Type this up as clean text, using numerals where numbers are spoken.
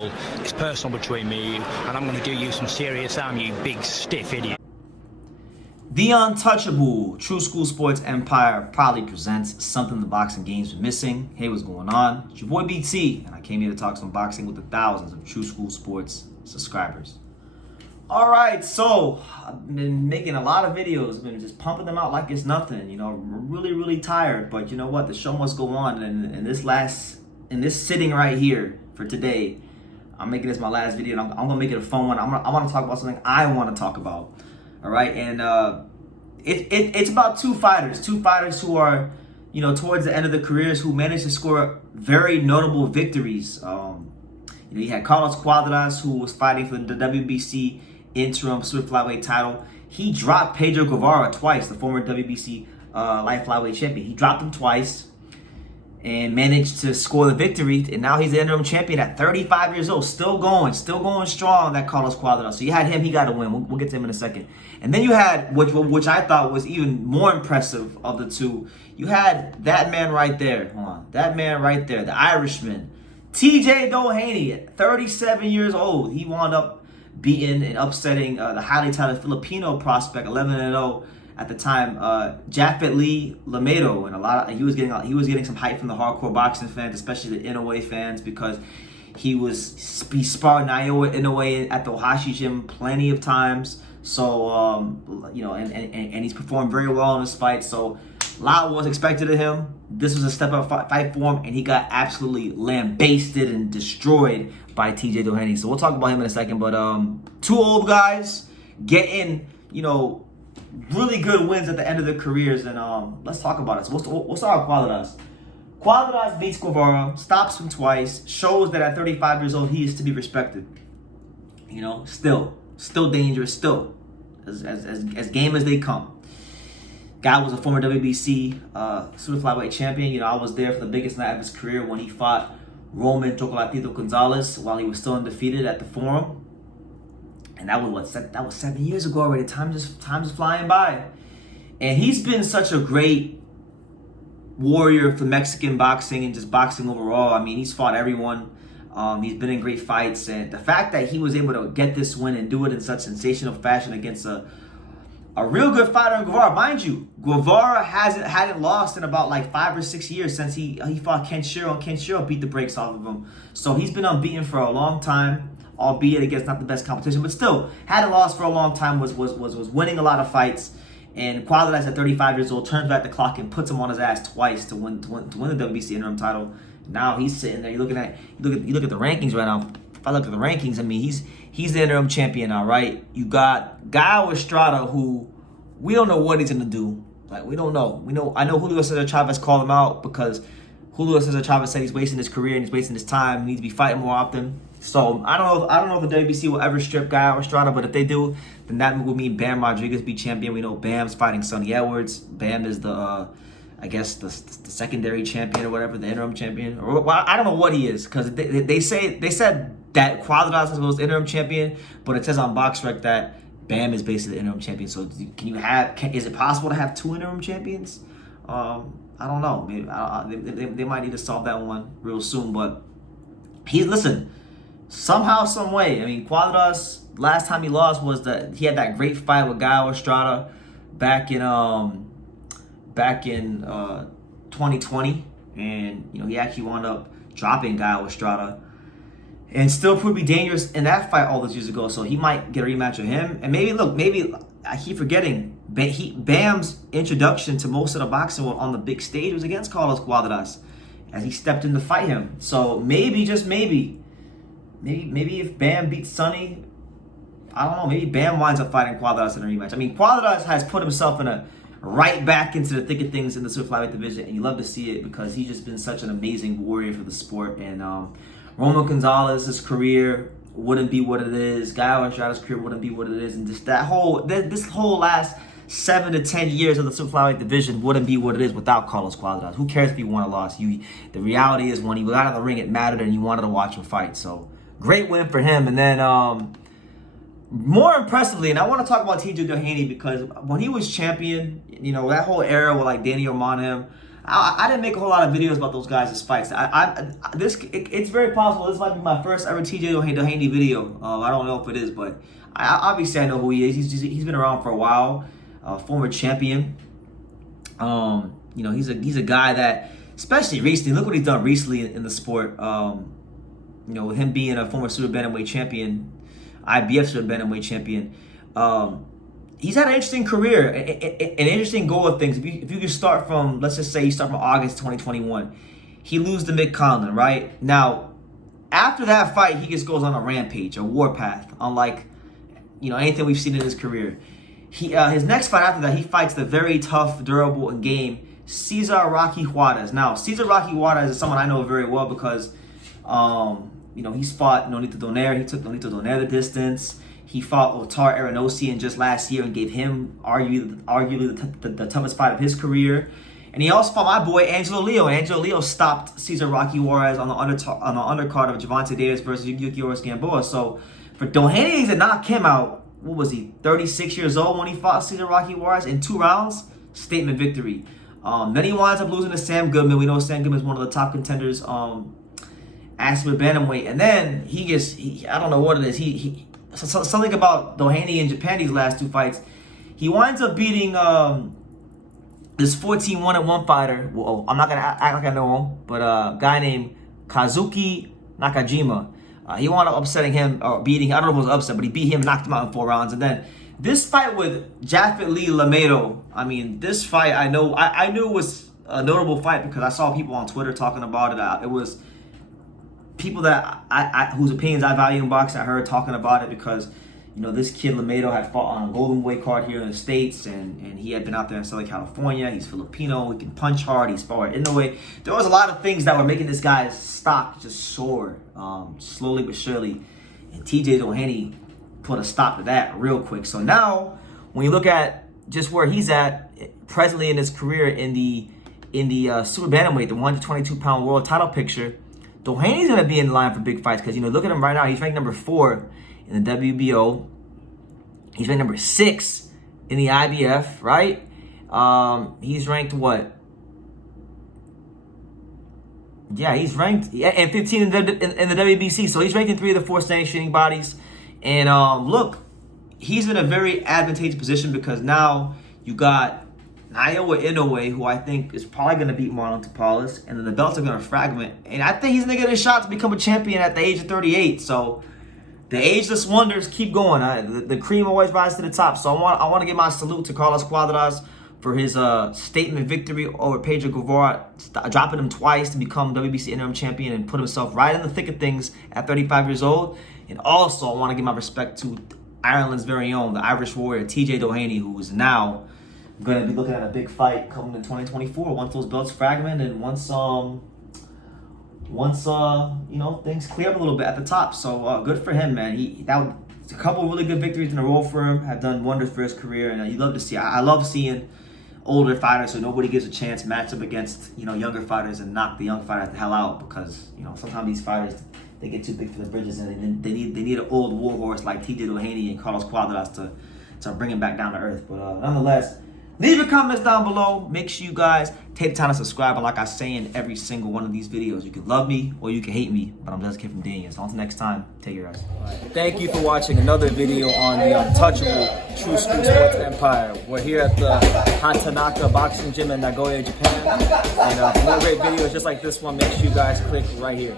It's personal between me and you, and I'm going to do you some serious harm, you big stiff idiot. The untouchable True School Sports Empire proudly presents something the boxing game's been missing. Hey, what's going on? It's your boy BT, and I came here to talk some boxing with the thousands of True School Sports subscribers. All right, so I've been making a lot of videos, been just pumping them out like it's nothing. You know, really tired, but you know what? The show must go on. And in this sitting right here for today, I'm making this my last video, and I'm gonna make it a fun one. I want to talk about something I want to talk about. All right, and it's about two fighters who are, you know, towards the end of their careers, who managed to score very notable victories. You know, you had Carlos Cuadras, who was fighting for the WBC interim super flyweight title. He dropped Pedro Guevara twice, the former WBC light flyweight champion. He dropped him twice and managed to score the victory, and now he's the interim champion at 35 years old, still going strong, that Carlos Cuadras. So you had him, he got to win. We'll get to him in a second. And then you had, which I thought was even more impressive of the two, you had that man right there, that man right there, the Irishman, TJ Doheny, at 37 years old. He wound up beating and upsetting the highly touted Filipino prospect, 11-0 at the time, Japhethlee, llamido, and he was getting some hype from the hardcore boxing fans, especially the Inoue fans, because he sparred Naoya Inoue at the Ohashi gym plenty of times. So you know, and he's performed very well in his fight. So a lot was expected of him. This was a step up fight for him, and he got absolutely lambasted and destroyed by TJ Doheny. So we'll talk about him in a second. But two old guys getting, you know, really good wins at the end of their careers, and let's talk about it. So we'll start with Cuadras. Cuadras beats Guevara, stops him twice, shows that at 35 years old he is to be respected. You know, still dangerous, still as game as they come. Guy was a former WBC super flyweight champion. You know, I was there for the biggest night of his career when he fought Roman Chocolatito Gonzalez while he was still undefeated at the Forum. And that was 7 years ago already. Time is flying by. And he's been such a great warrior for Mexican boxing and just boxing overall. I mean, he's fought everyone. He's been in great fights. And the fact that he was able to get this win and do it in such sensational fashion against a real good fighter in Guevara. Mind you, Guevara hadn't lost in about like 5 or 6 years since he fought Kenshiro, and Kenshiro beat the brakes off of him. So he's been unbeaten for a long time, albeit against not the best competition, but still hadn't lost for a long time, was winning a lot of fights. And Cuadras at 35 years old turns back the clock and puts him on his ass twice to win the WBC interim title. Now he's sitting there. You look at the rankings right now. If I look at the rankings, I mean, he's the interim champion now, right? You got Gallo Estrada, who we don't know what he's gonna do. Like, we don't know. I know Julio Cesar Chavez called him out because Julio Cesar Chavez said he's wasting his career and he's wasting his time. He needs to be fighting more often. So I don't know if the WBC will ever strip Gallo Estrada, but if they do, then that would mean Bam Rodriguez be champion. We know Bam's fighting Sonny Edwards. Bam is the I guess the secondary champion or whatever, the interim champion. Or, well, I don't know what he is, because they said that Cuadras is the interim champion, but it says on BoxRec that Bam is basically the interim champion. So is it possible to have two interim champions? I don't know. Maybe they might need to solve that one real soon. But listen, somehow, some way. I mean, Cuadras, last time he lost was that he had that great fight with Gallo Estrada back in 2020, and you know, he actually wound up dropping Gallo Estrada, and still proved to be dangerous in that fight all those years ago. So he might get a rematch with him. And maybe I keep forgetting, Bam's introduction to most of the boxing world on the big stage was against Carlos Cuadras, as he stepped in to fight him. So maybe, just maybe if Bam beats Sonny, I don't know, maybe Bam winds up fighting Cuadras in a rematch. I mean, Cuadras has put himself right back into the thick of things in the super flyweight division, and you love to see it because he's just been such an amazing warrior for the sport. And Roman Gonzalez's career wouldn't be what it is. Gallo Estrada's career wouldn't be what it is, and just this whole last 7 to 10 years of the super flyweight division wouldn't be what it is without Carlos Cuadras. Who cares if he won or lost? The reality is, when he got out of the ring, it mattered, and you wanted to watch him fight. So great win for him. And then more impressively, and I want to talk about TJ Doheny, because when he was champion, you know, that whole era with like Danny O'Manahan, I didn't make a whole lot of videos about those guys' fights. It's very possible this might be my first ever TJ Doheny video. I don't know if it is, but obviously I know who he is. He's been around for a while, former champion. You know, he's a guy that, especially recently, look what he's done recently in the sport. You know, with him being a former super bantamweight champion, IBF super bantamweight champion. He's had an interesting career, an interesting goal of things. If you could start from, let's just say you start from August 2021, he loses to Mick Conlon, right? Now, after that fight, he just goes on a rampage, a warpath, unlike, you know, anything we've seen in his career. His next fight after that, he fights the very tough, durable, and game Cesar Rocky Juarez. Now, Cesar Rocky Juarez is someone I know very well because, you know, he's fought Nonito Donaire. He took Nonito Donaire the distance. He fought Otar Aronosian just last year and gave him arguably the toughest fight of his career. And he also fought my boy Angelo Leo. And Angelo Leo stopped Cesar Rocky Juarez on the undercard of Gervonta Davis versus Yukiyoris Gamboa. So for Doheny to knock him out, what was he, 36 years old when he fought Cesar Rocky Juarez in 2 rounds? Statement victory. Then he winds up losing to Sam Goodman. We know Sam Goodman is one of the top contenders at super bantamweight. And then I don't know what it is. Something about Doheny in Japan these last 2 fights. He winds up beating this 14-1-1 fighter. Well, I'm not going to act like I know him, but a guy named Kazuki Nakajima. He wound up upsetting him, or beating, I don't know if it was upset, but he beat him, knocked him out in 4 rounds. And then this fight with Japhethlee Llamido, I mean, this fight I knew it was a notable fight because I saw people on Twitter talking about it. It was people that whose opinions I value in boxing. I heard talking about it because, you know, this kid Llamido had fought on a golden weight card here in the States, and he had been out there in Southern California. He's Filipino. He can punch hard. He's forward in the way. There was a lot of things that were making this guy's stock just soar, slowly but surely. And TJ Doheny put a stop to that real quick. So now, when you look at just where he's at presently in his career in the super bantamweight, the 122-pound world title picture, Doheny's going to be in line for big fights because, you know, look at him right now. He's ranked number 4 in the WBO. He's ranked number 6 in the IBF, right? He's ranked what? Yeah, he's ranked and 15 in the WBC. So he's ranked in 3 of the 4 sanctioning bodies. And look, he's in a very advantageous position because now you got Naoya Inoue, who I think is probably going to beat Marlon Tapales, and then the belts are going to fragment. And I think he's going to get a shot to become a champion at the age of 38. So the ageless wonders keep going. The cream always rises to the top. So I want to give my salute to Carlos Cuadras for his statement victory over Pedro Guevara, dropping him twice to become WBC interim champion and put himself right in the thick of things at 35 years old. And also, I want to give my respect to Ireland's very own, the Irish warrior, TJ Doheny, who is now going to be looking at a big fight coming in 2024 once those belts fragment and once you know, things clear up a little bit at the top. So good for him, man. A couple of really good victories in a row for him, have done wonders for his career, and you love to see. I love seeing older fighters so nobody gives a chance match up against, you know, younger fighters and knock the young fighters the hell out, because, you know, sometimes these fighters, they get too big for the bridges and they need an old warhorse like TJ Doheny and Carlos Cuadras to bring him back down to earth. But nonetheless, leave your comments down below. Make sure you guys take the time to subscribe. And like I say in every single one of these videos, you can love me or you can hate me, but I'm just a kid from Daniel. So until next time, take care, guys. Thank you for watching another video on the untouchable True School Sports Empire. We're here at the Hatanaka Boxing Gym in Nagoya, Japan. And for more great videos just like this one, make sure you guys click right here.